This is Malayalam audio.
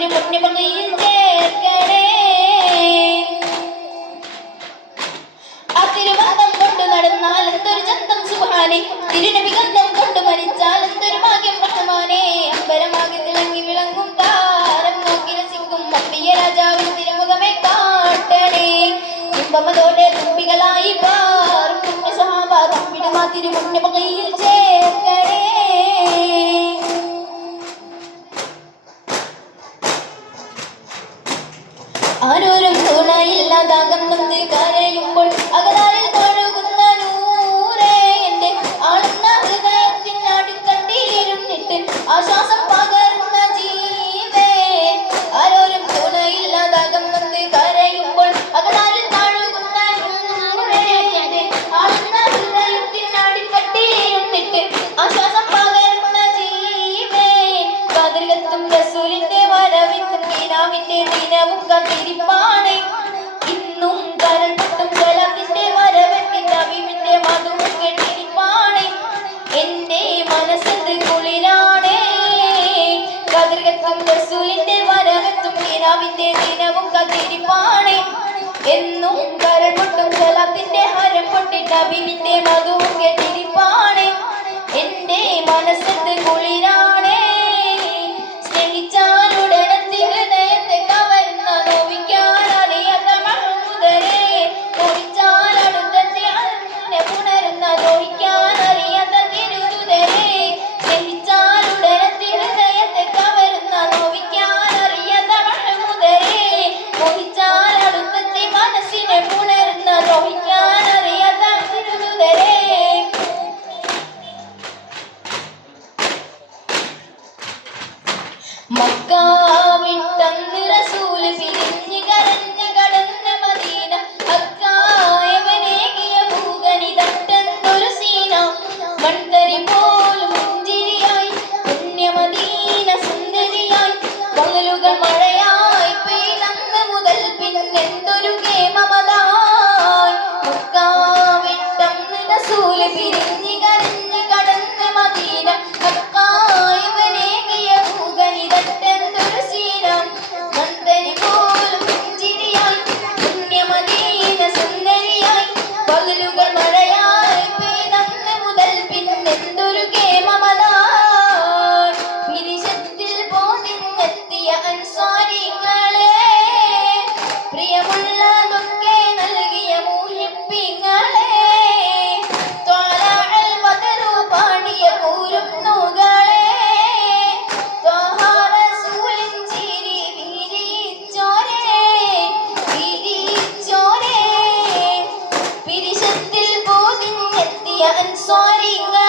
തിരുമുന്നിൽ ചേർക്കണേ. ആ തിരുബന്ധം കൊണ്ട് നടന്നാൽ എന്തൊരു ചന്തം സുബ്ഹാനെ, തിരുനബി ഗന്ധം കൊണ്ട് മരിച്ചാൽ എന്തൊരു ഭാഗ്യം റഹ്മാനെ. അമ്പരമാകെ തിളങ്ങി വിളങ്ങും താരം നോക്കി രസിക്കും അമ്പിയ രാജാവിൻ തിരുമുഖമേ കാട്ടണേ. ഇമ്പമതോടെ തുമ്പികളായി പാറും സഹാബ തമ്പിടുമാ തിരുമുന്നിൽ ചേർക്കണേ. ആരോരും തുണയില്ലാതാകം നൊന്ന് കരയുമ്പോൾ അകതാരിൽ തൊഴുകുന്ന നൂറേ, എന്റെ ആളുന്ന ഹൃദയത്തിനടിത്തട്ടിയിരുന്നിട്ട് ആശ്വാസം പകരുന്ന ജീവേ. ആരോരും തുണയില്ലാതാകം നൊന്ന് കരയുമ്പോൾ അകതാരിൽ തൊഴുകുന്ന നൂറേ, എന്റെ ആളുന്ന ഹൃദയത്തിനടിത്തട്ടിയിരുന്നിട്ട് ആശ്വാസം പകരുന്ന ജീവേ. കാതിലെത്തും റസൂലിന്റെ വരവിന്നും കിനാവിന്റെ ദിനവും കാത്തിരിപ്പാണ്. ഇന്നും കരൾ പൊട്ടും സലാത്തിന്റെ വരവെത്തി നബിയുടെ മധുവും കേട്ടിരിപ്പാണ്. എന്റെ മനസ്സെന്ത് കുളിരാണ്. കാതിലെത്തും റസൂലിന്റെ വരവെത്തും കിനാവിന്റെ ദിനവും കാത്തിരിപ്പാണ്. എന്നും കരൾ പൊട്ടും സലാത്തിന്റെ ഹരം പൊട്ടി നബിയുടെ മധുവും കേട്ടിരിപ്പാണ്. എന്റെ മനസ്സെന്ത് കുളിരാണ്. സ്നേഹിച്ചാലുടനത്തി ഹൃദയത്തെ കവർന്ന നോവിക്കാൻ അറിയാത്ത മഹ്മൂദരെ, നോവിച്ചാലടുത്തത്തെ അതിനെ പുണരുന്ന നോവിക്കാൻ അറിയാത്ത തിരുദൂതരെ. സ്നേഹിച്ചാലുടനത്തി ഹൃദയത്തെ കവർന്ന നോവിക്കാൻ അറിയാത്ത മഹ്മൂദരെ, മോഹിച്ചാലടുത്തത്തെ മനസ്സിനെ പുണരുന്ന നോവിക്കാൻ അറിയാത്ത തിരുദൂതരെ. മക്ക വിട്ടന്ന് റസൂല് പിരിഞ്ഞ് കരഞ്ഞ് കടന്ന് മദീന, അക്കായവനേകിയ ഭൂഗനി തട്ടെന്തൊരു സീന. മൺതരി പോലും പുഞ്ചിരിയായി പുണ്യമദീന സുന്ദരിയായി, പകലുകൾ മഴയായി പെയ്തന്ന് മുതൽ പിന്നെന്തൊരു കേമമതായി. മക്ക വിട്ടന്ന് റസൂല് പിരിഞ്ഞ് കരഞ്ഞ് കടന്ന് മദീന, അക്കായവനേകിയ ഭൂഗനി തട്ടെന്തൊരു സീന. മൺതരി പോലും പുഞ്ചിരിയായി പുണ്യമദീന സുന്ദരിയായി, പകലുകൾ മഴയായി പെയ്തന്ന് മുതൽ പിന്നെന്തൊരു കേമമതായി. പിരിശത്തിൽ പോതിന്നെത്തിയ അൻസ്വാരികളെ, പ്രിയമുള്ളതൊക്കെ നൽകിയ മുഹിബ്ബീങ്ങളെ, ത്വലഅൽ ബദറു പാടിയ കൂരുന്നുകളെ, ത്വഹ റസൂലിൻ ചിരി വിരിച്ചോരേ, വിരിച്ചോരേ. പിരിശത്തിൽ പോതിന്നെത്തിയ അൻസ്വാരികളെ,